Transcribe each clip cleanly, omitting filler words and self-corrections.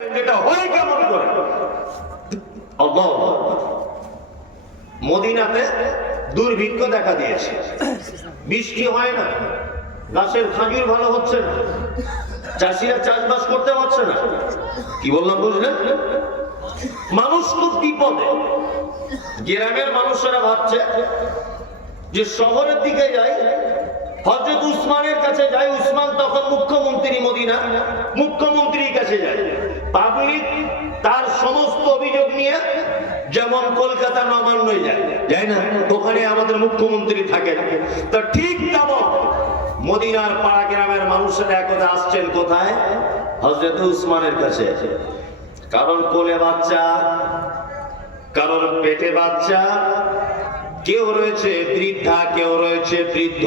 যেটা হয় কেমন করে? আল্লাহ, মদিনাতে দুর্ভিক্ষ দেখা দিয়েছে, বৃষ্টি হয় না, গাছের খাজুর ভালো হচ্ছে না, চাষিরা চাষবাস করতে পারছে না। কি বললাম বুঝলেন? মানুষ খুব বিপদে। গ্রামের মানুষেরা ভাবছে যে শহরের দিকে যাই, হযরত উসমানের কাছে যাই। উসমান তখন মুখ্যমন্ত্রী, মদিনা মুখ্যমন্ত্রীর কাছে যায়। পাবলিক তার সমস্ত অভিযোগ নিয়ে যেমন কলকাতা নবান্নই যায় না, ওখানে আমাদের মুখ্যমন্ত্রী থাকে। তা ঠিক তেমন মদিনার পাড়া গ্রামের মানুষেরা একদা আসছেন কোথায়? হযরত উসমানের কাছে। কারণ কোলে বাচ্চা, কারোর পেটে বাচ্চা, কেউ রয়েছে বৃদ্ধা, কেউ রয়েছে বৃদ্ধ,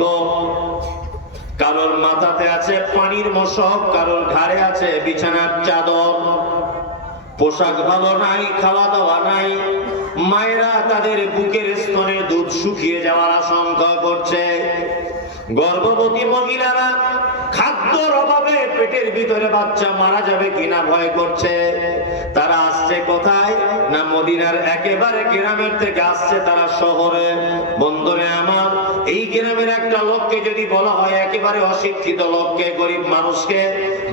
কারোর মাথাতে আছে পানির মশক, কারোর ঘাড়ে আছে বিছানার চাদর, পোশাক ভালো নাই, খাওয়া দাওয়া নাই। মায়েরা তাদের বুকের স্তনে দুধ শুকিয়ে যাওয়ার আশঙ্কা করছে। গর্ভবতী মহিলারা খাদ্যর অভাবে পেটের ভিতরে বাচ্চা মারা যাবে কিনা ভয় করছে। তারা আসছে কোথায়? না মদিনার একেবারে গ্রামের থেকে আসছে তারা শহরে। বন্ধুরে আমার, এই গ্রামের একটা লোককে যদি বলা হয়, একেবারে অশিক্ষিত লোককে, গরিব মানুষকে,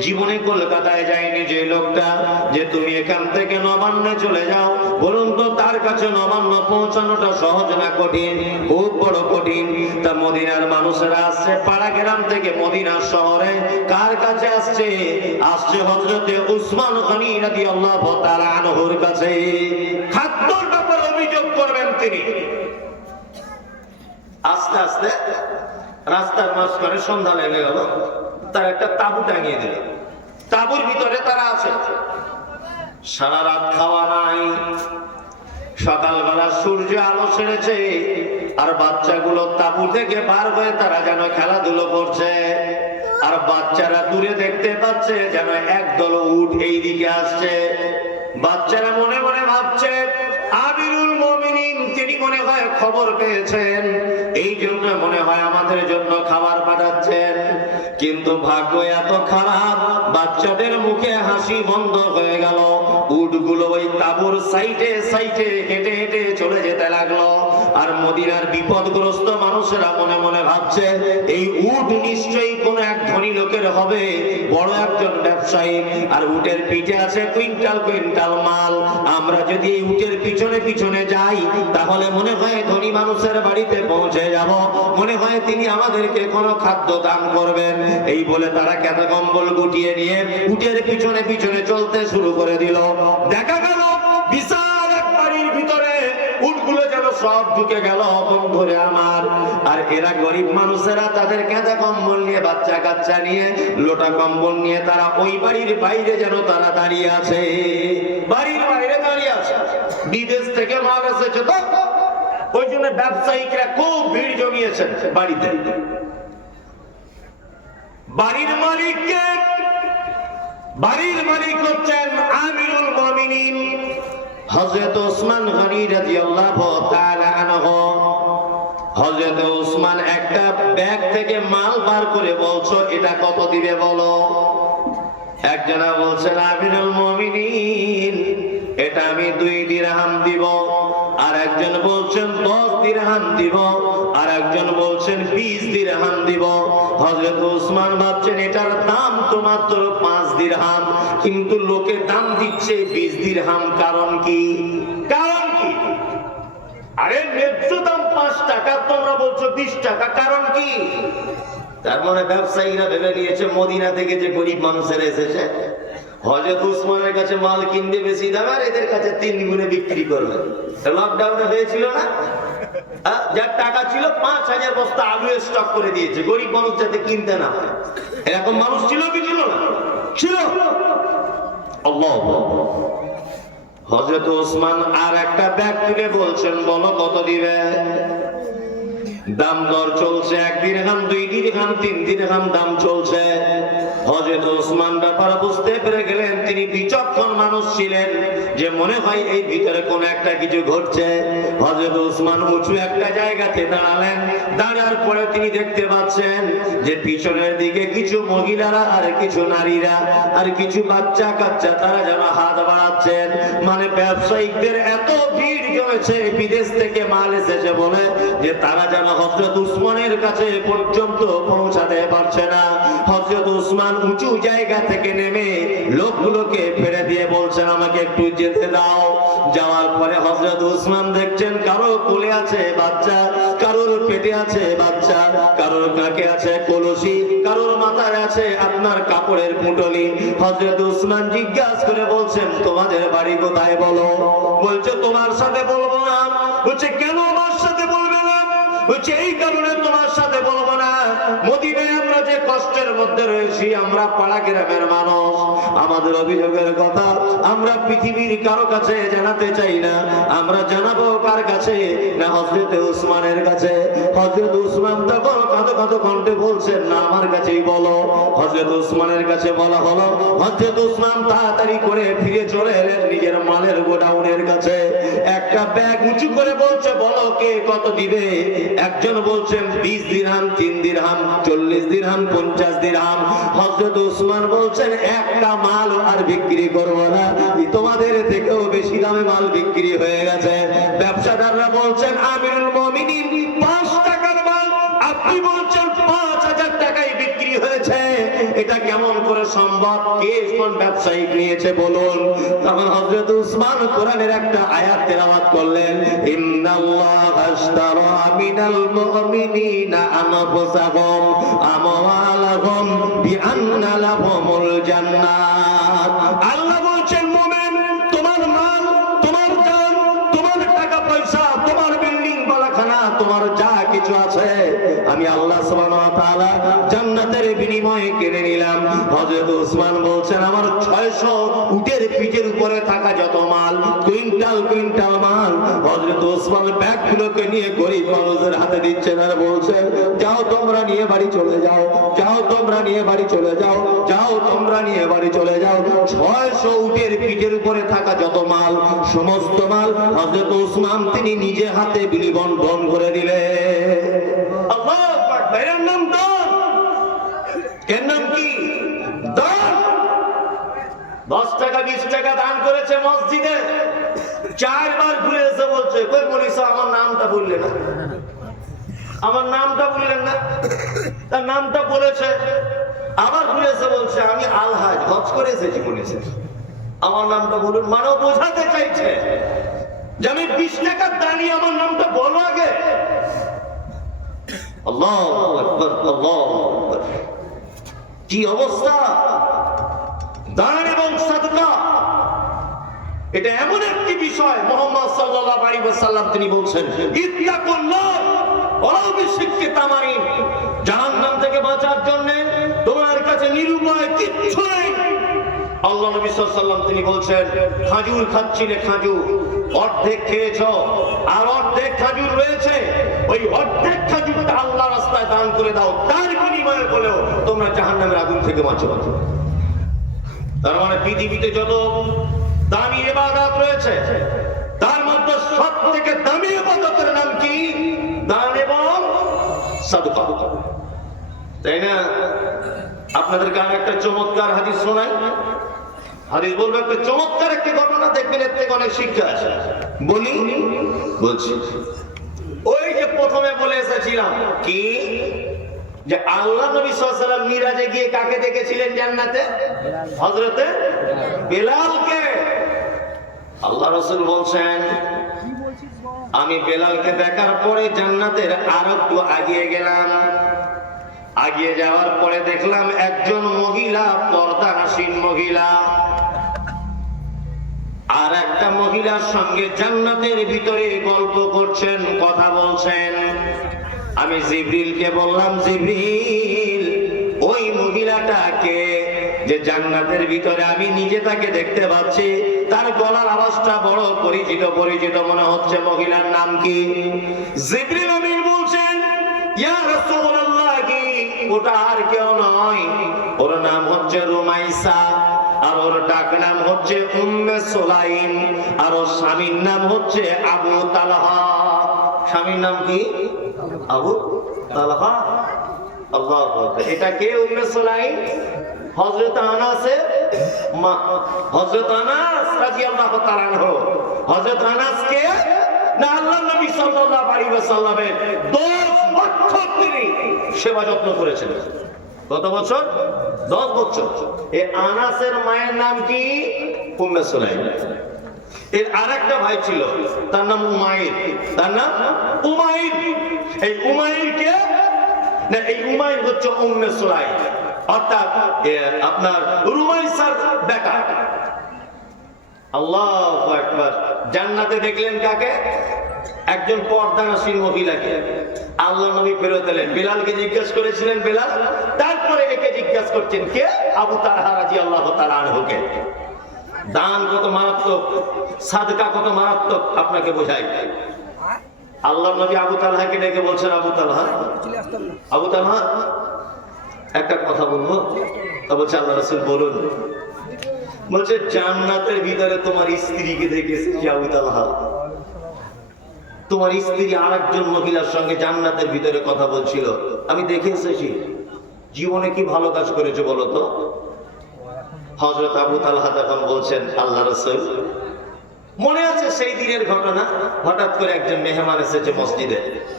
জীবনে কলকাতায় যায়নি যে লোকটা, যে তুমি এখান থেকে নবান্নে চলে যাও, বলুন তো তার কাছে নবান্ন পৌঁছানোটা সহজ না কঠিন? খুব বড় কঠিন। তা মদিনার মানুষেরা আসছে পাড়া গ্রাম থেকে মদিনা শহরে। কার কাছে আসছে? আসছে হযরতে উসমান গনি রাদিয়াল্লাহু তাআলা আনহুর কাছে। খাদ্যর ব্যাপারে অভিযোগ করবেন তিনি। আস্তে আস্তে রাস্তার মাঝখানে সন্ধ্যা লেগে গেল, তার একটা তাঁবু টাঙিয়ে দিল। তাঁবুর ভিতরে তারা আছে, সারা রাত খাওয়া নাই। সকালবেলা সূর্য আলো ছেড়েছে, আর বাচ্চাগুলো তাঁবু থেকে বার হয়ে তারা যেন খেলাধুলো করছে। আর বাচ্চারা দূরে দেখতে পাচ্ছে যেন একদল উট এই দিকে আসছে। বাচ্চারা মনে মনে ভাবছে আমিরুল মুমিনিন তিনি মনে হয় খবর পেয়েছেন, এই জন্য মনে হয় আমাদের জন্য খাবার পাঠাচ্ছেন। কিন্তু ভাগ্য এত খারাপ, বাচ্চাদের মুখে হাসি বন্ধ হয়ে গেল। উটগুলো ওই তাঁবুর সাইডে সাইডে হেঁটে হেঁটে চলে যেতে লাগলো। আর মদিনার বিপদগ্রস্ত মানুষেরা মনে মনে ভাবছে এই উট নিশ্চয়ই কোন এক ধনী লোকের হবে, বড় একজন ব্যবসায়ী। আর উটের পিঠে আছে কুইন্টাল কুইন্টাল মাল। আমরা যদি এই উটের পিছনে পিছনে যাই, তাহলে মনে হয় ধনী মানুষের বাড়িতে পৌঁছে যাব, মনে হয় তিনি আমাদেরকে কোনো খাদ্য দান করবেন। এই বলে তারা কেতা কম্বল গুটিয়ে নিয়ে উটের পিছনে পিছনে চলতে শুরু করে দিল। দেখা গেল বিশাল এক বাড়ির ভিতরে উটগুলো যেন সব ঢুকে গেল। বন্ধুরে আমার, আর এরা গরিব মানুষেরা তাদের কেঁদা কম্বল নিয়ে, বাচ্চা কাচ্চা নিয়ে, লোটা কম্বল নিয়ে তারা ওই বাড়ির বাইরে যেন তারা দাঁড়িয়ে আছে। বাড়ির বাইরে দাঁড়িয়ে আছে। বিদেশ থেকে মাল এসেছে তো, ওই জন্য ব্যবসায়িকরা খুব ভিড় জমিয়েছেন বাড়িতে। বাড়ির মালিককে, বাড়ির মালিক হচ্ছেন আমিরুল মুমিনিন হযরত উসমান গনি রাদিয়াল্লাহু তাআলা আনহু। হযরত উসমান একটা ব্যাগ থেকে মাল বার করে বলছো এটা কত দিবে বলো। একজনা বলছেন আমিরুল মুমিনিন এটা আমি 2 দিরহাম দিব। আর একজন বলছেন 10 দিরহাম দিব। আর একজন বলছেন 20 দিরহাম দিব। হযরত উসমান ভাবছেন এটার দাম তো মাত্র 5 দিরহাম, কিন্তু লোকে দাম দিচ্ছে 20 দিরহাম। কারণ কি? কারণ কি? আরে ন্যায্য দাম 5 টাকা, তোমরা বলছো 20 টাকা, কারণ কি? তার মানে ব্যবসায়ীরা ভেবে নিয়েছে মদিনা থেকে যে গরিব মানুষেরা এসেছে, হযরত উসমানের কাছে মাল কিনতে বেশি দাম, আর এদের কাছে 3 গুণে বিক্রি করবে। লকডাউনে হয়েছিল না, যার টাকা ছিল 5000 বস্তা আলু স্টক করে দিয়েছে গরিব মানুষ যাতে কিনতে না হয়। এরকম মানুষ ছিল কি ছিল না? ছিল। আল্লাহ। হযরত উসমান আর একটা ব্যাগ তুলে বলছেন বলো কত দিবে। দাম দর চলছে 1 দিরহাম, 2 দিরহাম, 3 দিরহাম দাম চলছে। হযরত ওসমান ব্যাপার বুঝতে পেরে গেলেন। তিনি বিচক্ষণ মানুষ ছিলেন, যে মনে হয় এই ভিতরে কোন একটা কিছু ঘটছে। হযরত ওসমান উঁচু একটা জায়গাতে দাঁড়ালেন। দাঁড়ার পরে তিনি দেখতে পাচ্ছেন যে পিছনের দিকে কিছু মহিলারা আর কিছু নারীরা আর কিছু বাচ্চা কাচ্চা তারা যেন হাত বাড়াচ্ছেন। মানে ব্যবসায়িকদের এত ভিড় জমেছে, বিদেশ থেকে মাল এসেছে বলে, যে তারা যেন হযরত ওসমানের কাছে পর্যন্ত পৌঁছাতে পারছে না। হযরত ওসমান উঁচু জায়গা থেকে নেমে লোকগুলোকে ফেলে দিয়ে বলছেন, আমাকে একটু যেতে দাও। যাওয়ার পরে হযরত ওসমান দেখছেন কারো কোলে আছে বাচ্চা, কারোর পেটে আছে বাচ্চা, কারোর কাকে আছে কলসি, কারোর মাথায় আছে আপনার কাপড়ের পুঁটলি। হযরত ওসমান জিজ্ঞাসা করে বলছেন, তোমাদের বাড়ি কোথায় বলো? বলছে তোমার সাথে বলবো না। বলছে কেন আমার সাথে বলবে না? বলছে এই কারণে তোমার সাথে বলবো না, মদিনায় আমরা যে কষ্টের মধ্যে রয়েছি, আমরা পাড়া গ্রামের মানুষ, আমাদের অভিযোগের কথা আমরা পৃথিবীর কারো কাছে জানাতে চাই না। আমরা জানাবো কার কাছে? না হযরত ওসমানের কাছে। হযরত ওসমান তখন কত কণ্ঠে বলছেন, না আমার কাছেই বলো। হযরত ওসমানের কাছে বলা হলো। হযরত ওসমান তাড়াতাড়ি করে ফিরে চলে এলেন নিজের মালের গোডাউনের কাছে। একটা ব্যাগ উঁচু করে বলছে, বলো কে কত দিবে? একজন বলছেন 20 দিরহাম, 3 দিরহাম, 40 দিরহাম, 50 দিরহাম। হযরত ওসমান বলছেন, একটা মাল আর বিক্রি করব না, তোমাদের থেকেও বেশি দামে মাল বিক্রি হয়ে গেছে। ব্যবসাদাররা বলছেন, আমিরুল মুমিনিন 5 টাকার মাল আপনি বলছেন 5000 টাকায় বিক্রি হয়েছে, এটা কেমন করে সম্ভব? কে কোন ব্যবসায়িক নিয়েছে বলুন? তখন হযরত ওসমান কোরআনের একটা আয়াত তেলাওয়াত করলেন, ইন্নাল্লাহা আশতারা মিনাল মুমিনিনা আনফুসাহুম আমওয়ালাহুম বিআন্না লাহুমুল জান্নাত। আল্লাহ বলছেন, মুমিন তোমার মাল, তোমার জান, তোমার টাকা পয়সা, তোমার বিল্ডিং বালাখানা, তোমার যা কিছু আছে, আমি আল্লাহ সুবহানাহু ওয়া তাআলা জান্নাতের বিনিময়ে কিনে নিলাম। হযরত ওসমান বলছেন, আমার 600 উটের পিঠের উপরে থাকা যত মাল, কুইন্টাল কুইন্টাল মাল, হযরত ওসমান ব্যাগগুলোকে নিয়ে গরিব মানুষের হাতে দিচ্ছেন আর বলছেন, যাও তোমরা নিয়ে বাড়ি চলে যাও, যাও তোমরা নিয়ে বাড়ি চলে যাও, যাও তোমরা নিয়ে বাড়ি চলে যাও। 600 উটের পিঠের উপরে থাকা যত মাল, সমস্ত মাল হযরত ওসমান তিনি নিজে হাতে বিলি বন্টন করে দিলেন। আল্লাহু আকবার। এর নাম দান। এর নাম কি? দান। 10 টাকা 20 টাকা দান করেছে মসজিদে, 4 বার ঘুরে এসে বলছে, কই বলিস আমার নামটা বললে না, আমার নামটা বললেন না। তার নামটা বলেছে, আবার ঘুরে এসে বলছে, আমি আলহাজ হজ করে এসেছি বলেছে, আমার নামটা বলুন। মানে বোঝাতে চাইছে যে আমি 20 টাকার দানি, আমার নামটা বলো আগে। আল্লাহু আকবার, আল্লাহু আকবার। কি অবস্থা! দান এবং সাদকা এটা এমন একটি বিষয়, মুহাম্মদ সাল্লাল্লাহু আলাইহি ওয়াসাল্লাম তিনি বলছেন, ইত্তাকুল্লাহ ওয়ালাউ বিশিক্কি তামারিন। জাহান্নাম থেকে বাঁচার জন্য তোমার কাছে নিরুপায় কিচ্ছু নেই। আল্লাহ নবী সাল্লাল্লাহু আলাইহি ওয়াসাল্লাম তিনি বলছেন, খাজুর খাচ্ছিলে, খাজুর অর্ধেক খেয়েছো আর অর্ধেক খাজুর রয়েছে, ওই অর্ধেক খাজুরটা আল্লাহর রাস্তায় দান করে দাও, তার বিনিময়ে বলেও তোমরা জাহান্নামের আগুন থেকে বাঁচো। তার মানে পৃথিবীতে যত দামি ইবাদত রয়েছে, তার মধ্যে সবথেকে দামি ইবাদতের নাম কি? দান এবং সাদকা, তাই না? আপনাদেরকে আর একটা চমৎকার হাদিস শোনাই। হাদিস বলবো, একটা চমৎকার একটা ঘটনা, দেখবেন এর থেকে অনেক শিক্ষা আছে। বলছি ওই যে প্রথমে বলে এসেছিলাম কি, যে আল্লাহ নবী সাল্লাল্লাহু আলাইহি ওয়াসাল্লাম মিরাজে গিয়ে কাকে দেখেছিলেন জান্নাতে? হযরতে বেলালকে। আল্লাহ রাসূল বলছেন, আমি বেলালকে দেখার পরে জান্নাতের আর একটু আগিয়ে গেলাম। আগিয়ে যাওয়ার পরে দেখলাম একজন মহিলা, পর্দাহাসীন মহিলা, আর একটা মহিলার সঙ্গে জান্নাতের ভিতরে গল্প করছেন, কথা বলছেন। আমি জিবরিলকে বললাম, জিবরিল ওই মহিলাটাকে যে জান্নাতের ভিতরে আমি নিজে তাকে দেখতে পাচ্ছি, তার গলার আওয়াজটা বড় পরিচিত পরিচিত মনে হচ্ছে, মহিলার নাম কি? জিবরিল আমিন বলছেন, ইয়া রাসূলুল্লাহ, ওটা আর কেউ নয়, ওর নাম হচ্ছে রুমাইসা, আর ওর ডাক নাম হচ্ছে উম্মে সুলাইম, আর ওর স্বামীর নাম হচ্ছে আবু তালহা। স্বামীর নাম কি? আবু তালহা। আল্লাহু আকবার। এটা কে উম্মে সুলাইম? হযরত আনাসের মা, হযরত আনাস রাদিয়াল্লাহু তাআলা আনহু। হযরত আনাস কে? না, আল্লাহর নবী সাল্লাল্লাহু আলাইহি ওয়াসাল্লামের 10 বছর তিনি সেবা যত্ন করেছেন। কত বছর? 10 বছর। এই আনাসের মায়ের নাম কি? উম্মে সুলাইম। এর আরেকটা ভাই ছিল, তার নাম উমাইর। তার নাম উমাইর। এই উমাইর কে? না, এই উমাইর হচ্ছে উম্মে সুলাইম, অর্থাৎ আপনার রুমাইসার বেটা। আল্লাহু আকবার। জান্নাতে দেখলেন কাকে? একজন পর্দানাশীল মহিলাকে। আল্লাহ নবী ফেরত এলেন, বিলালকে জিজ্ঞেস করেছিলেন বেলাল, তারপরে একে জিজ্ঞেস করছেন কে? আবু তালহা রাদিয়াল্লাহু তাআলা আনহুকে। দান কত মারাত্মক, সাদকা কত মারাত্মক আপনাকে বোঝাই। আল্লাহ নবী আবু তালহাকে ডেকে বলছেন, আবু তালহা, আবু তালহা একটা কথা বলবো। তা বলছে, আল্লাহ রাসূল বলুন। বলছে, জান্নাতের ভিতরে তোমার স্ত্রীকে দেখেছি আবু তালহা, তোমার স্ত্রী আরেকজন মহিলার সঙ্গে জান্নাতের ভিতরে কথা বলছিল, আমি দেখে এসেছি। জীবনে কি ভালো কাজ করেছে বলো তো? হযরত আবু তালহা তখন বলছেন, আল্লাহ রাসূল, মনে আছে সেই দিনের ঘটনা? হঠাৎ করে একজন মেহমান এসেছে মসজিদে।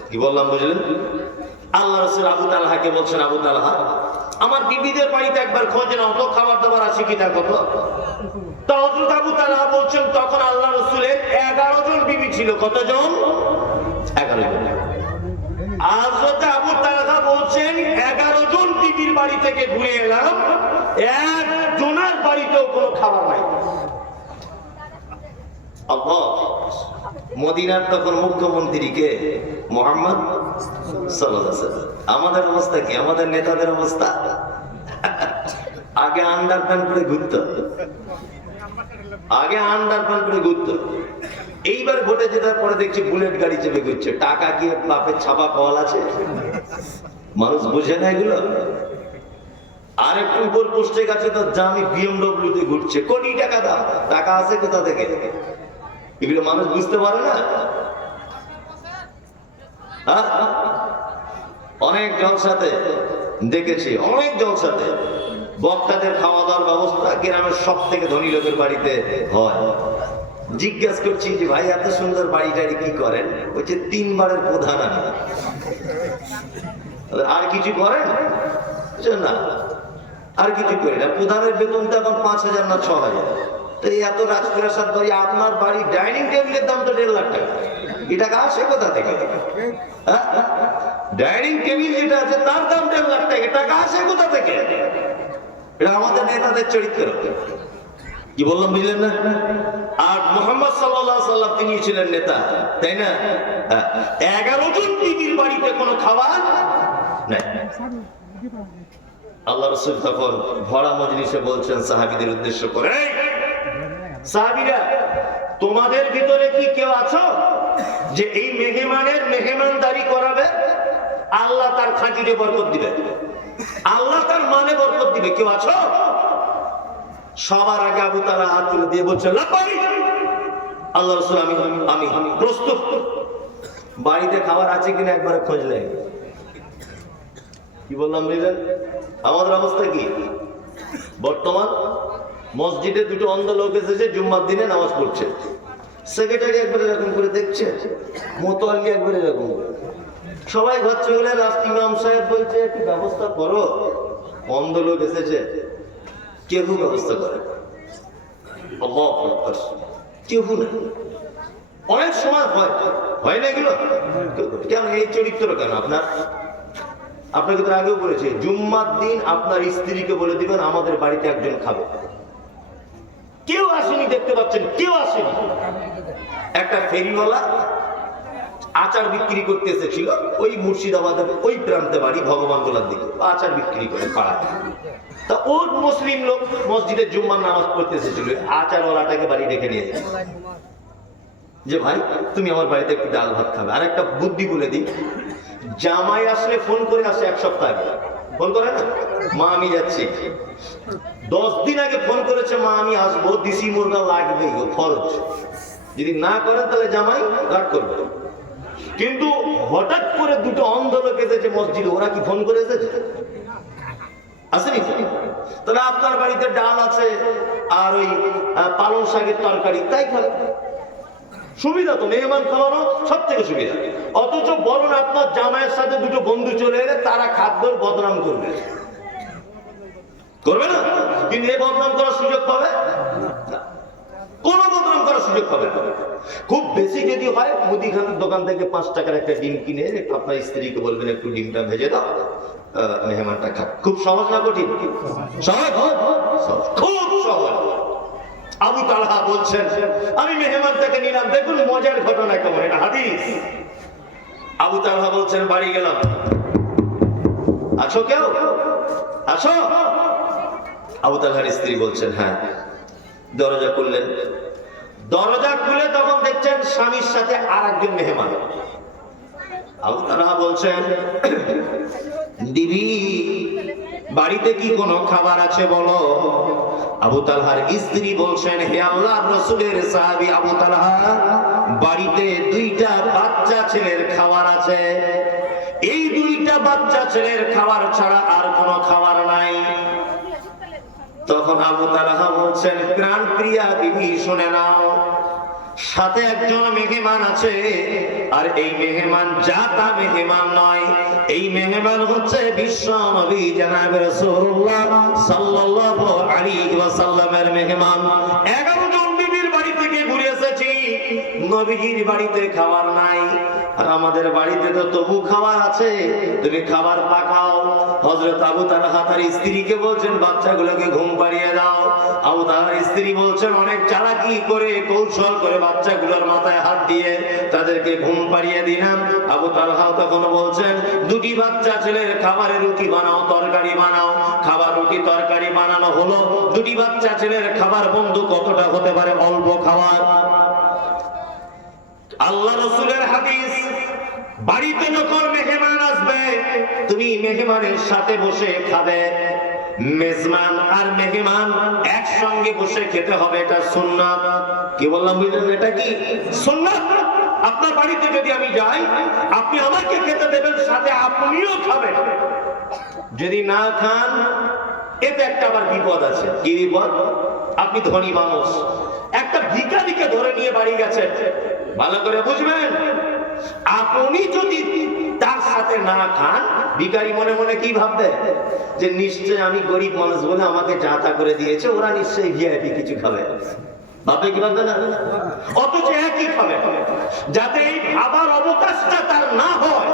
কি বললাম বুঝলেন? আল্লাহ রাসূল আবু তালহাকে বলছেন, আবু তালহা, আমার বিবিদের বাড়িতে একবার খোঁজ নাও তো, খাবার দাবার আছে কিনা কত। তো হযরত আবু তালহা বলছেন, তখন আল্লাহ রাসূলের 11 জন বিবি ছিল। কতজন? 11 জন। হযরত আবু তালহা বলছেন, 11 জন বিবির বাড়ি থেকে ঘুরে এলাম, একজনের বাড়িতেও কোনো খাবার নাই। আল্লাহ। মদিনার তখন মুখ্যমন্ত্রী কে? মুহাম্মদ সাল্লাল্লাহু আলাইহি ওয়াসাল্লাম। আমাদের অবস্থা কি? আমাদের নেতাদের অবস্থা? আগে আন্ডারপ্যান্ট পরে ঘুরতো, আগে আন্ডারপ্যান্ট পরে ঘুরতো। এইবার ভোটে জেতার পরে দেখছি বুলেট গাড়ি চেপে ঘুরছে। টাকা কি বাপের ছাপা কল আছে? মানুষ বুঝে না এগুলো। আর একটু উপর পোস্টে গেছে তো জামি BMW তে ঘুরছে, কোটি টাকা দাও। টাকা আছে কোথা থেকে? এগুলো মানুষ বুঝতে পারে না। অনেক জলসাতে দেখেছি, অনেক জলসাতে বক্তাদের খাওয়া দাওয়ার ব্যবস্থা গ্রামের সব থেকে ধনী লোকের বাড়িতে হয়। জিজ্ঞাসা করছি যে ভাই এত সুন্দর বাড়ি টাড়ি কি করেন? বলছে 3 বারের প্রধান আমি। আর কিছু করেন না? আর কিছু করি না। প্রধানের বেতনটা এখন 5,000 না 6,000। তো এত রাজপ্রাসাদ বাড়ি, আপনার বাড়ি ডাইনিং টেবিলের দাম তো 1.5 লাখ টাকা। এই টাকা আসে কোথা থেকে? ডাইনিং টেবিল যেটা আছে তার দাম 1.5 লাখ টাকা। টাকা আসে কোথা থেকে? এটা আমাদের নেতাদের চরিত্র। কি বললাম বুঝলেন না? আর মুহাম্মদ সাল্লাল্লাহু আলাইহি ওয়াসাল্লাম তিনি ছিলেন নেতা, তাই না? 11 জন বিবির বাড়িতে কোনো খাবার নাই। আল্লাহ রাসূল তখন ভরা মজলিসে বলছেন সাহাবীদের উদ্দেশ্য করে, সাহাবীরা, তোমাদের ভিতরে কি কেউ আছো যে এই মেহমানের মেহমানদারি করাবে? আল্লাহ তার খাঁটিতে বরকত দিবে, আল্লাহ তার মানে বরকত দিবে। কেউ আছো? সবার আগে আবু তালহা হাত তুলে দিয়ে বলছেন, লাব্বাইক। আল্লাহ রাসূল, আমি প্রস্তুত। বাড়িতে খাবার আছে কিনা একবার খোঁজ নেই। কি বললাম বুঝলেন? আমাদের অবস্থা কি বর্তমান? মসজিদে 2টো অন্ধ লোক এসেছে, জুম্মার দিনে নামাজ পড়ছে। সেক্রেটারি একবার এরকম করে দেখছে, মোতোয়াল্লি একবার এরকম করে। সবাই ঘর চলে, ইমাম সাহেব বলছে একটু ব্যবস্থা করো, অন্ধ লোক এসেছে। কেউ ব্যবস্থা করে? কেউ না। অনেক সময় হয় না এগুলো। কেন এই চরিত্র কেন আপনার? আপনাকে তো আগেও বলেছি, জুম্মার দিন আপনার স্ত্রীকে বলে দিবেন আমাদের বাড়িতে একজন খাবে। কেউ আসেনি, দেখতে পাচ্ছেন, কেউ আসেনি। একটা ফেরিওয়ালা আচার বিক্রি করতে এসেছিল, ওই মুর্শিদাবাদের ওই প্রান্তে বাড়ি, ভগবান গোলার দিকে আচার বিক্রি করে পাড়ায়। তা ওর মুসলিম লোক মসজিদে জুম্মার নামাজ পড়তে এসেছিল, আচারওয়ালাটাকে বাড়ি ডেকে নিয়ে যায় যে ভাই তুমি আমার বাড়িতে একটু ডাল ভাত খাবে। আর একটা বুদ্ধি বলে দিই, জামাই আসলে ফোন করে আসে 1 সপ্তাহ আগে, ফোন করে না, মা আমি যাচ্ছি। 10 দিন আগে ফোন করেছে, মা আমি আসবো, দিশি মুরগা লাগবে ফরজ, যদি না করে তাহলে জামাই রাগ করবে। কিন্তু হঠাৎ করে দুটো অন্ধ লোক এসেছে মসজিদে, ওরা কি ফোন করে এসেছে? আসেনি? তাহলে আপনার বাড়িতে ডাল আছে আর ওই পালং শাকের তরকারি, তাই খাবে, সুবিধা তো, মেহমান খাওয়ানো সব থেকে সুবিধা। অথচ বরং আপনার জামাইয়ের সাথে দুটো বন্ধু চলে এলে তারা খাদ্যর বদনাম করবে, করবে না? কিন্তু এ বদনাম করার সুযোগ পাবে না, কোন বদনাম করার সুযোগ পাবে না। খুব বেশি যদি হয়, মুদিখানার দোকান থেকে 5 টাকার একটা ডিম কিনে আপনার স্ত্রীকে বলবেন একটু ডিমটা ভেজে দাও, মেহমানটা খাবে। খুব সহজ না কঠিন? সহজ, খুব সহজ। আবু তালহা বলছেন, আমি মেহমানটাকে নিলাম, দেখুন মজার ঘটনা কেমন, এটা হাদিস। আবু তালহা বলছেন, বাড়ি গেলাম, আছো কেউ, আছো? আবু তালহার স্ত্রী বলছেন, হ্যাঁ। দরজা খুললেন, দরজা খুলে তখন দেখছেন স্বামীর সাথে আর একজন মেহমান। আবু তালহা বলছেন, দিদি বাড়িতে কি কোনো খাবার আছে বলো। আবু তালহার স্ত্রী বলছেন, হে আল্লাহর রাসূলের সাহাবী আবু তালহা, বাড়িতে 2টা বাচ্চা ছেলের খাবার আছে, এই 2টা বাচ্চা ছেলের খাবার ছাড়া আর কোনো খাবার নাই। তখন আবু তালহা বলছেন, প্রাণ প্রিয়া বিবি শুনে নাও, সাথে একজন মেহমান আছে, আর এই মেহমান জাতা মেহমান নয়, এই মেহমান হচ্ছে বিশ্ব নবী জনাব রাসূলুল্লাহ সাল্লাল্লাহু আলাইহি ওয়াসাল্লামের মেহমান। 11 জন বিবির বাড়ি থেকে ঘুরে এসেছি, নবীজির বাড়িতে খাবার নাই, আর আমাদের বাড়িতে তো তবু খাবার আছে, তুমি খাবার পাকাও। হযরত আবু তালহা তার স্ত্রীকে বলছেন, বাচ্চাগুলোকে ঘুম পাড়িয়ে দাও। আবু তালহার স্ত্রী বলছেন, অনেক চালাকি করে কৌশল করে বাচ্চাগুলোর মাথায় হাত দিয়ে তাদেরকে ঘুম পাড়িয়ে দিলাম। আবু তালহা তখন বলছেন, 2টি বাচ্চা ছেলের খাবারের রুটি বানাও, তরকারি বানাও। খাবার রুটি তরকারি বানানো হলো, 2টি বাচ্চা ছেলের খাবার বন্ধু কতটা হতে পারে, অল্প খাবার। আল্লাহ রাসূলের হাদিস, বাড়িতে যখন মেহমান আসবে তুমি মেহমানের সাথে বসে খাবে, মেজবান আর মেহমান একসঙ্গে বসে খেতে হবে, এটা সুন্নাত। কি বললাম বুঝলেন? এটা কি সুন্নাত। আপনার বাড়িতে যদি আমি যাই, আপনি আমাকে খেতে দেবেন, সাথে আপনিও খাবেন। যদি না খান, এতে একটা আবার বিপদ আছে। কি বিপদ? আপনি ধনী মানুষ, একটা ভিখারিকে ধরে নিয়ে বাড়ি গেছেন, ভালো করে বুঝবেন, আপনি যদি তার সাথে না খান, ভিখারি মনে মনে কি ভাববে, যে নিশ্চয় আমি গরিব মানুষ বলে আমাকে যা তা করে দিয়েছে, ওরা নিশ্চয়ই ভিআইপি কিছু খাবে, ভাববে কি ভাববে না? অথচ একই খাবে। যাতে এই খাবার অবকাশটা তার না হয়,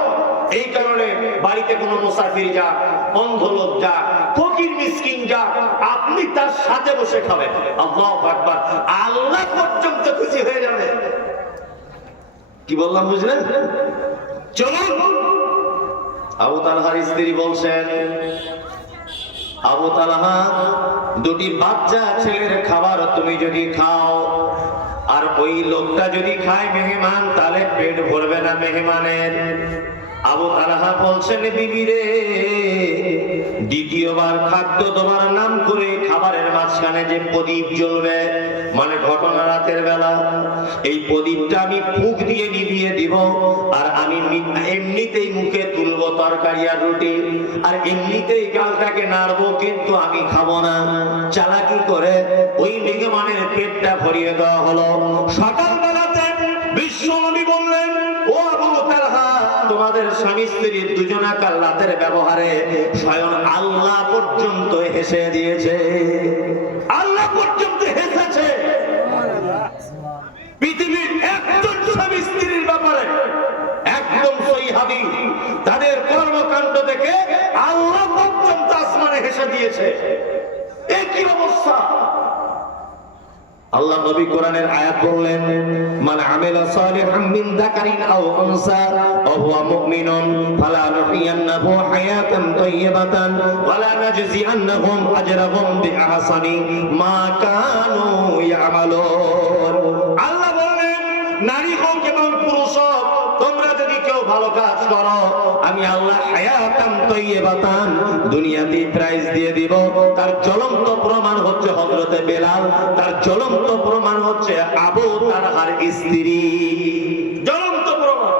এই কারণে বাড়িতে কোনো মুসাফির যাক, অন্ধ লোক যাক, ফকির মিসকিন যাক, আপনি তার সাথে বসে খাবেন। আল্লাহু আকবার, আল্লাহ পর্যন্ত খুশি হয়ে যাবে। কি বললাম বুঝলেন? চলুন। আবু তালহার স্ত্রী বলছেন, আবু তালহা, 2টি বাচ্চা ছেলের খাবার তুমি যদি খাও, আর ওই লোকটা যদি খায় মেহমান, তাহলে পেট ভরবে না মেহমানের। আবু তালহা বলছেন, বিবি রে, দ্বিতীয়বার খাদ্য তোমার নাম করে খাবারের মাঝখানে যে প্রদীপ জ্বলবে, মানে ঘটনা রাতের বেলা, এই প্রদীপটা আমি ফুঁক দিয়ে নিভিয়ে দিব, আর আমি এমনিতেই মুখে তুলবো তরকারি আর রুটি, আর এমনিতেই গালটাকে নাড়বো, কিন্তু আমি খাবো না। চালাকি করে ওই মেহমানের পেটটা ভরিয়ে দেওয়া হলো। সকালবেলাতে বিশ্ব নবী বললেন, ও আবু তালহা, তোমাদের স্বামী স্ত্রীর দুজনাকার রাতের ব্যবহারে স্বয়ং আল্লাহ পর্যন্ত হেসে দিয়েছে। আল্লাহ পর্যন্ত হেসেছে। পৃথিবীর একজন স্বামী স্ত্রীর ব্যাপারে একদম সহি হাদিস, তাদের কর্মকাণ্ড দেখে আল্লাহ পর্যন্ত আসমানে হেসে দিয়েছে। একই অবস্থা। আল্লাহ নবী কোরআনের আয়াত বললেন, মান আমিলা সালিহাম মিন যাকারিন আও উনসা ওয়া হুয়া মুমিনুন ফালা নুহইয়ান্নাহু হায়াতান তাইয়্যিবাতান ওয়া লা নাজজিআন্নাহুম আজরাহুম বিআহসানি মা কানু ইয়ামালুন। আল্লাহ বলেন, নারী হোক এবং পুরুষ হোক, তোমরা যদি কেউ ভালো কাজ করো, আমি আল্লাহ হায়াতান তাইয়্যিবাতান, দুনিয়াতে প্রাইজ দিয়ে দিব। তার জ্বলন্ত প্রমাণ হচ্ছে হযরতে বেলাল, তার জ্বলন্ত প্রমাণ হচ্ছে আবু তালহার স্ত্রী, জ্বলন্ত প্রমাণ।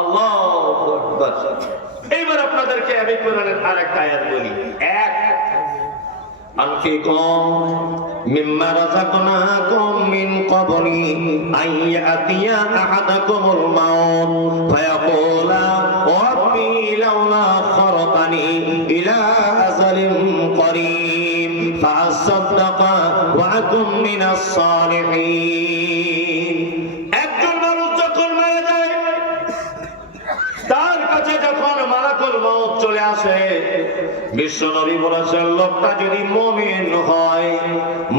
আল্লাহু আকবার। এইবার আপনাদেরকে আমি কোরআনের আরেকটা আয়াত বলি। এক, আনফিকু মিম্মা রাযাকনাকুম মিন ক্বাবলি আন ইয়াতিয়া আহাদাকুমুল মাউত ফায়াকুলা রাব্বি লাউলা আখখারতানি ইলা আজালিন করিম ফাআসাদদাকা ওয়া আকুম মিনাস সালিহিন। একজন মানুষ যখন মারা যায়, তার কাছে যখন মালাকুল মউত চলে আসে, বিশ্বনবী বলেছেন লোকটা যদি মুমিন হয়,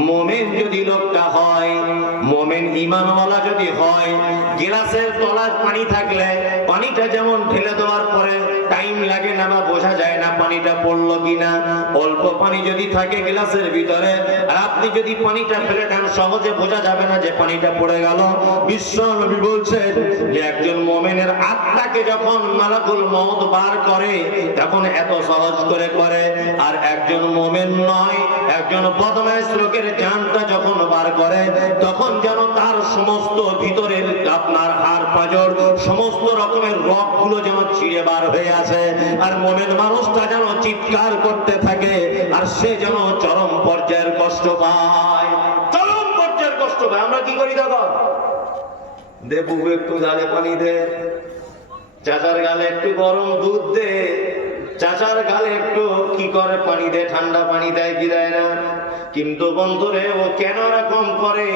মুমিন যদি লোকটা হয়, মুমিন ঈমানওয়ালা যদি হয়, গ্লাসের তলায় পানি থাকলে পানিটা যেমন ঢেলে দেওয়ার পরে টাইম লাগে না বা বোঝা যায় না পানিটা পড়লো কিনা, অল্প পানি যদি থাকে গ্লাসের ভিতরে আর আপনি যদি পানিটা ফেলে দেন সহজে বোঝা যাবে না যে পানিটা পড়ে গেল। বিশ্বনবী বলছেন যে একজন মুমিনের আত্মাকে যখন মালাকুল মউত বার করে তখন এত সহজ করে করে, আর একজন মুমিন নয়, একজন বদমাইশ লোকের জানটা যখন বার করে তখন যেন তার সমস্ত ভিতরের আপনার হাড় পাঁজর সমস্ত রকমের রগগুলো যেন ছিঁড়ে বার হয়ে আসে, আর মুমিন মানুষটা যেন চিৎকার করতে থাকে, আর সে যেন চরম পর্যায়ের কষ্ট পায়, চরম পর্যায়ের কষ্ট পায়। আমরা কি করি তখন? দে বুবু একটু জালে পানি দে, চাচার গালে একটু গরম দুধ দে, চাচার গালে একটু কি করে পানি দে, ঠান্ডা পানি দেয় কি দেয় না। কিন্তু বন্ধুরে ও কেন এরকম করে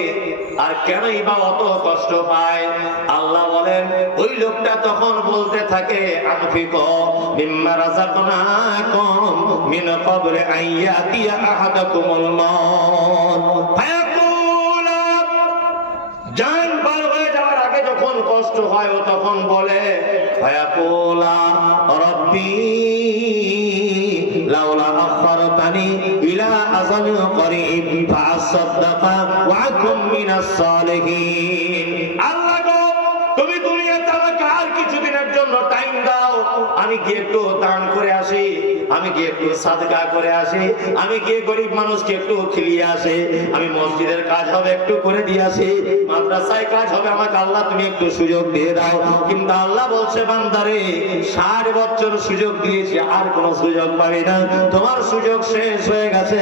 আর কেনই বা অত কষ্ট পায়? আল্লাহ বলেন ওই লোকটা তখন বলতে থাকে আনফিকু মিম্মা রাযাকনাকুম মিন ক্বাবলি আন ইয়াতিয়া আহাদাকুমুল মাউত ফায়াকুলা, জান বার হয়ে যাওয়ার আগে যখন কষ্ট হয় ও তখন বলে ফায়াকুলা রাব্বি লাউলা আখখারতানি ইলা আজালিন করিব ফাআসাদদাকা ওয়া আকুম মিনাস সালিহিন। আল্লাহ গো, তুমি দুনিয়াতে আমাকে আর কিছুদিনের জন্য টাইম দাও, আমি গিয়ে একটু দান করে আসি, আমি গিয়ে একটু সাদকা করে আসি, আমি গিয়ে গরিব মানুষকে একটু খিলিয়ে আসি, আমি মসজিদের কাজ হবে একটু করে দিয়ে আসি, মাদ্রাসায় কাজ হবে, আমাকে আল্লাহ তুমি একটু সুযোগ দিয়ে দাও। কিন্তু আল্লাহ বলছে বান্দারে 60 বছর সুযোগ দিয়েছি, আর কোনো সুযোগ পাবি না, তোমার সুযোগ শেষ হয়ে গেছে।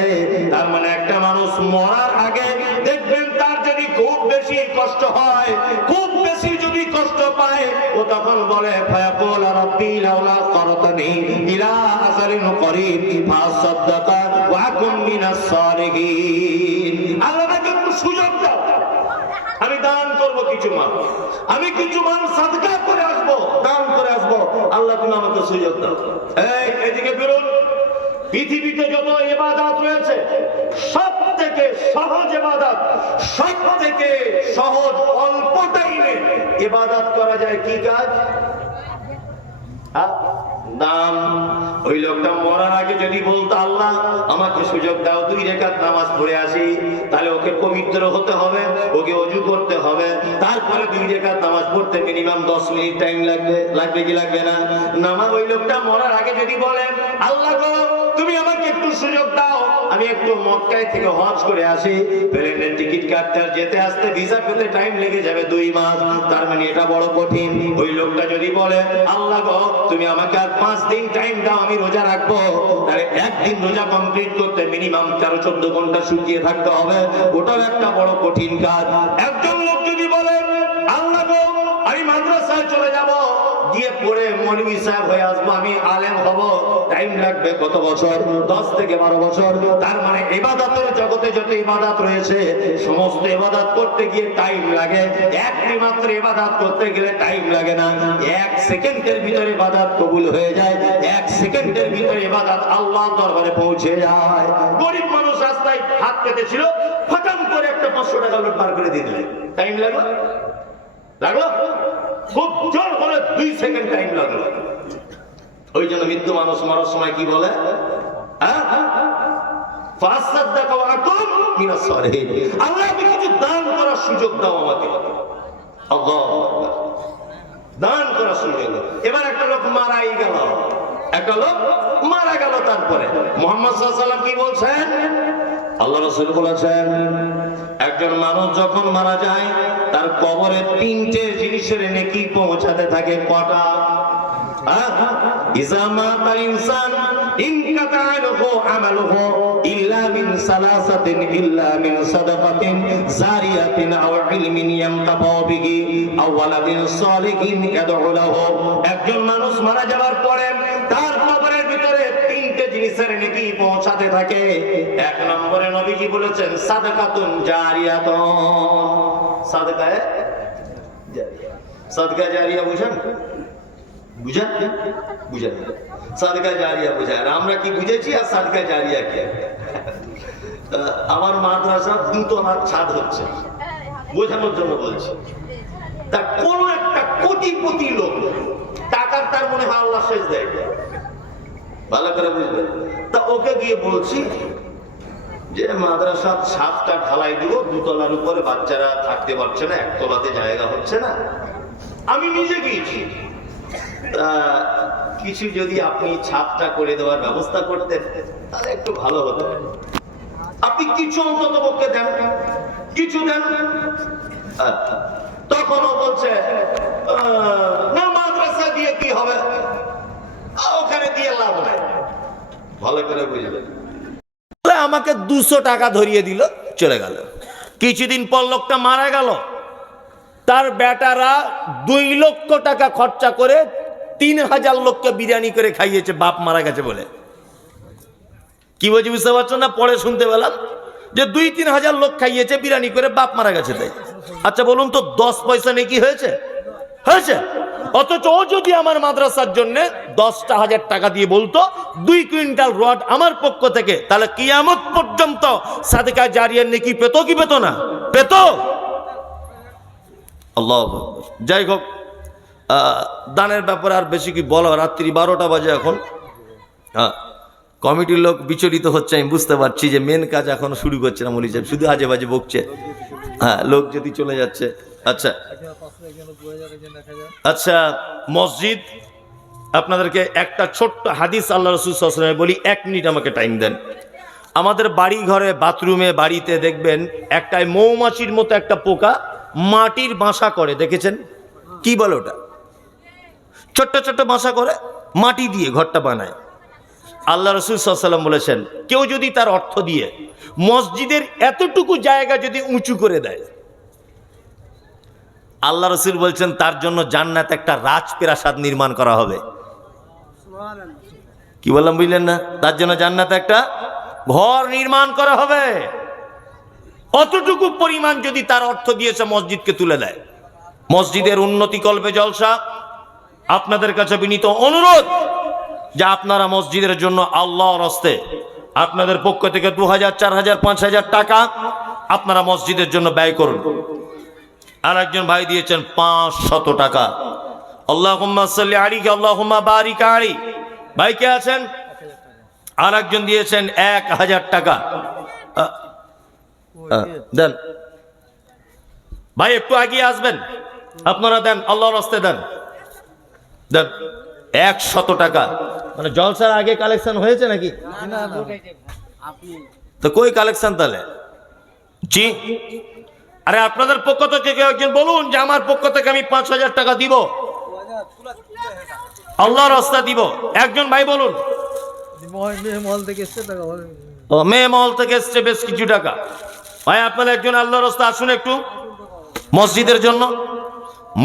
তার মানে একটা মানুষ মরার আগে দেখবেন তার যদি খুব বেশি কষ্ট হয়, খুব বেশি যদি কষ্ট পায়, ও তখন বলে ফায়াকুল রাব্বি লাউলা আখখারতানি ইলা আজালিন করিব ফাসাদদাকা ওয়া আকুম মিনাস সালিহিন। আল্লাহ আমাকে একটু সুযোগ দাও, আমি দান করব কিছু মাল, আমি কিছু মাল সাদকা করে আসব, দান করে আসব, আল্লাহ তুমি আমাকে সুযোগ দাও। এই এদিকে বেরোন, পৃথিবীতে যত ইবাদত রয়েছে সব থেকে সহজ ইবাদত, সব থেকে সহজ অল্প টাইমে ইবাদত করা যায় কি কাজ? দান। ওই লোকটা মরার আগে যদি বলতো আল্লাহ আমাকে সুযোগ দাও 2 রাকাত নামাজ পড়ে আসি, তাহলে ওকে পবিত্র হতে হবে, ওকে ওযু করতে হবে, তারপরে 2 রাকাত নামাজ পড়তে মিনিমাম 10 মিনিট টাইম লাগবে কি লাগবে না? নামাজ ওই লোকটা মরার আগে যদি বলে আল্লাহ গো তুমি আমাকে একটু সুযোগ দাও, আমি একটু মক্কায় থেকে হজ করে আসি, প্লেনের টিকিট কাটতে আর যেতে আসতে ভিসা পেতে টাইম লেগে যাবে 2 মাস, তার মানে এটা বড় কঠিন। ওই লোকটা যদি বলে আল্লাহ গো তুমি আমাকে আর 5 দিন টাইম দাও, আমি রোজা রাখবো, তাহলে একদিন রোজা কমপ্লিট করতে মিনিমাম 13-14 ঘন্টা শুকিয়ে থাকতে হবে, ওটাও একটা বড় কঠিন কাজ। একজন লোক যদি বলে আল্লাহ গো আমি মাদ্রাসায় চলে যাব, গিয়ে পড়ে মৌলভী সাহেব হয়ে আসবো, আমি আলেম হব, টাইম লাগবে কত বছর? 10 থেকে 12 বছর। তার মানে ইবাদতের জগতে যত ইবাদত রয়েছে সমস্ত ইবাদত করতে গিয়ে টাইম লাগে, একটি মাত্র ইবাদত করতে গেলে টাইম লাগে না, 1 সেকেন্ডের ভিতরে ইবাদত কবুল হয়ে যায়, 1 সেকেন্ডের ভিতরে ইবাদত আল্লাহর দরবারে পৌঁছে যায়। গরিব মানুষ রাস্তায় হাত পেতেছিল, ফটাম করে একটা 500 টাকা নোট বার করে দিয়ে দিলে, টাইম লাগলো? খুব জোর করে 2 সেকেন্ড টাইম লাগলো। ওই জন্য মৃত্যু মানুষ মরার সময় কি বলে? আল্লাহ আমি কিছু দান করার সুযোগ দাও আমাকে, আল্লাহ দান করার সুযোগ। এবার একটা লোক মারাই গেল, একটা লোক মারা গেল। তারপরে মুহাম্মদ সাল্লাল্লাহু আলাইহি ওয়াসাল্লাম কি বলছেন? আল্লাহ রাসূল বলেছেন, একজন মানুষ যখন মারা যায় তার কবরে তিনটে জিনিসের নেকি পৌঁছাতে থাকে। কটা? ইযা মাতাল ইনসান ইনকাতা আনহু আমালুহু ইল্লা মিন সালাসাতিন ইল্লা মিন সাদাকাতিন জারিয়াতিন আও ইলমিন ইয়ামতাফাউ বিহি আও ওয়ালাদিন সালিহিন ইয়াদউ লাহু। একজন মানুষ মারা যাওয়ার পরে তার কবরের ভিতরে তিনটে জিনিসের নেকি পৌঁছাতে থাকে। এক নম্বরে নবীজি বলেছেন সাদাকাতুন জারিয়াতুন। সাদকায়ে জারিয়া। সাদকা জারিয়া বুঝেন? বুঝেন? বুঝেন? সাদকা জারিয়া বুঝেন। আমরা কি বুঝেছি আর সাদকা জারিয়া কি? আমার মাদ্রাসা দুতলার ছাদ হচ্ছে, বোঝানোর জন্য বলছি। তা কোন একটা কোটিপতি লোক, টাকার তার মনে হয় আল্লাহ শেষ দেয়, ভালো করে বুঝবেন। তা ওকে গিয়ে বলছি যে মাদ্রাসার ছাদটা ঢালাই দিব, দুতলার উপরে বাচ্চারা থাকতে পারছে না, একতলাতে জায়গা হচ্ছে না। আমি নিজে গিয়েছি, কিছু যদি আপনি ছাদটা করে দেওয়ার ব্যবস্থা করতেন তাহলে একটু ভালো হতো। আপনি কিছু অন্তত পক্ষে দেন, কিছু দেন। তখনও বলছে না, মাদ্রাসা দিয়ে কি হবে, ওখানে দিয়ে লাভ নাই। ভালো করে বুঝলেন? আমাকে 200 টাকা ধরিয়ে দিল, চলে গেল। কিছুদিন পর লোকটা মারা গেল। তার বেটারা 2 লক্ষ টাকা খরচা করে 3000 লোককে বিরিয়ানি করে খাইয়েছে, বাপ মারা গেছে বলে। কি বলছি বুঝতে পারছো না? পরে শুনতে পেলাম যে 2-3 হাজার লোক খাইয়েছে বিরিয়ানি করে, বাপ মারা গেছে তাই। আচ্ছা বলুন তো 10 পয়সা নাকি হয়েছে? হয়েছে। অথচ ও যদি আমার মাদ্রাসার জন্য 10,000 টাকা দিয়ে বলতো 2 কুইন্টাল রড আমার পক্ষ থেকে, তাহলে কিয়ামত পর্যন্ত সাদকা জারিয়ার নেকি পেত কি পেত না? পেত। আল্লাহু আকবার। যাই হোক, দানের ব্যাপারে আর বেশি কি বলা, রাত্রি 12টা বাজে এখন। কমিটির লোক বিচলিত হচ্ছে, আমি বুঝতে পারছি যে মেন কাজ এখন শুরু করছে না, মৌলভী সাহেব শুধু আজে বাজে বকছে। হ্যাঁ, লোক যদি চলে যাচ্ছে। আচ্ছা আচ্ছা, মসজিদ, আপনাদেরকে একটা ছোট্ট হাদিস আল্লাহ রাসূল সাল্লাল্লাহু আলাইহি ওয়াসাল্লাম বলি, 1 মিনিট আমাকে টাইম দেন। আমাদের বাড়ি ঘরে, বাথরুমে, বাড়িতে দেখবেন একটাই মৌমাছির মতো একটা পোকা মাটির বাসা করে, দেখেছেন? কি বলে ওটা? ছোট্ট ছোট্ট বাসা করে মাটি দিয়ে ঘরটা বানায়। আল্লাহ রাসূল সাল্লাল্লাহু আলাইহি ওয়াসাল্লাম বলেছেন, কেউ যদি তার অর্থ দিয়ে মসজিদের এতটুকু জায়গা যদি উঁচু করে দেয়, আল্লাহ রাসূল বলছেন তার জন্য জান্নাতে একটা রাজপ্রাসাদ নির্মাণ করা হবে। কি বললাম বুঝলেন না? তার জন্য জান্নাতে একটা ঘর নির্মাণ করা হবে। অতটুকু পরিমাণ যদি তার অর্থ দিয়েছে মসজিদকে তুলে দেয়। মসজিদের উন্নতি কল্পে জলসা, আপনাদের কাছে বিনীত অনুরোধ যে আপনারা মসজিদের জন্য আল্লাহর হস্তে আপনাদের পক্ষ থেকে 2000, 4000, 5000 টাকা আপনারা মসজিদের জন্য ব্যয় করুন। আর একজন ভাই দিয়েছেন 500 টাকা। আল্লাহুম্মা সাল্লি আলাইহি আল্লাহুম্মা বারিক আলাইহি। ভাই কে আছেন? আর একজন দিয়েছেন 1000 টাকা। দেন ভাই, একটু আগিয়ে আসবেন, আপনারা দেন, আল্লাহর হস্তে দেন, দেন। 100 টাকা। মানে জলসার আগে কালেকশন হয়েছে নাকি? তো কই কালেকশন তাহলে? জি, আরে আপনাদের পক্ষ থেকে কেউ একজন বলুন যে আমার পক্ষ থেকে আমি 5000 টাকা দিব, আল্লাহর রাস্তা দিব। একজন ভাই বলুন। মেয়ে মহল থেকে এসছে বেশ কিছু টাকা। ভাই আপনারা একজন আল্লাহর রাস্তা আসুন একটু মসজিদের জন্য।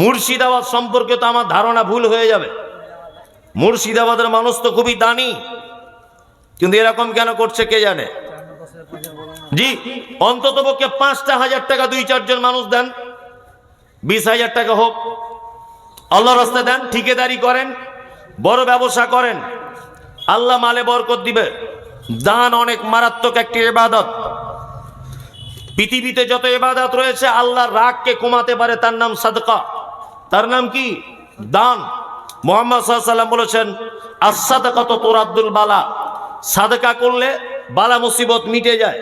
মুর্শিদাবাদ সম্পর্কে তো আমার ধারণা ভুল হয়ে যাবে। মুর্শিদাবাদের মানুষ তো খুবই দানি, কিন্তু এরকম কেন করছে কে জানে। জি, অন্তত পক্ষে 5,000 টাকা 2-4 জন মানুষ দেন, 20,000 টাকা হোক, আল্লাহর রাস্তায় দেন। ঠিকাদারি করেন, বড় ব্যবসা করেন, আল্লাহ মালে বরকত দিবে। দান অনেক মারাত্মক একটি ইবাদত। পৃথিবীতে যত ইবাদত রয়েছে আল্লাহর রাগকে কমাতে পারে, তার নাম সাদকা। তার নাম কি? দান। মুহাম্মদ সাল্লাল্লাহু আলাইহি ওয়াসাল্লাম বলেছেন, আস-সাদাকাতু তুরাদ্দুল বালা। সাদকা করলে বালা মুসিবত মিটে যায়।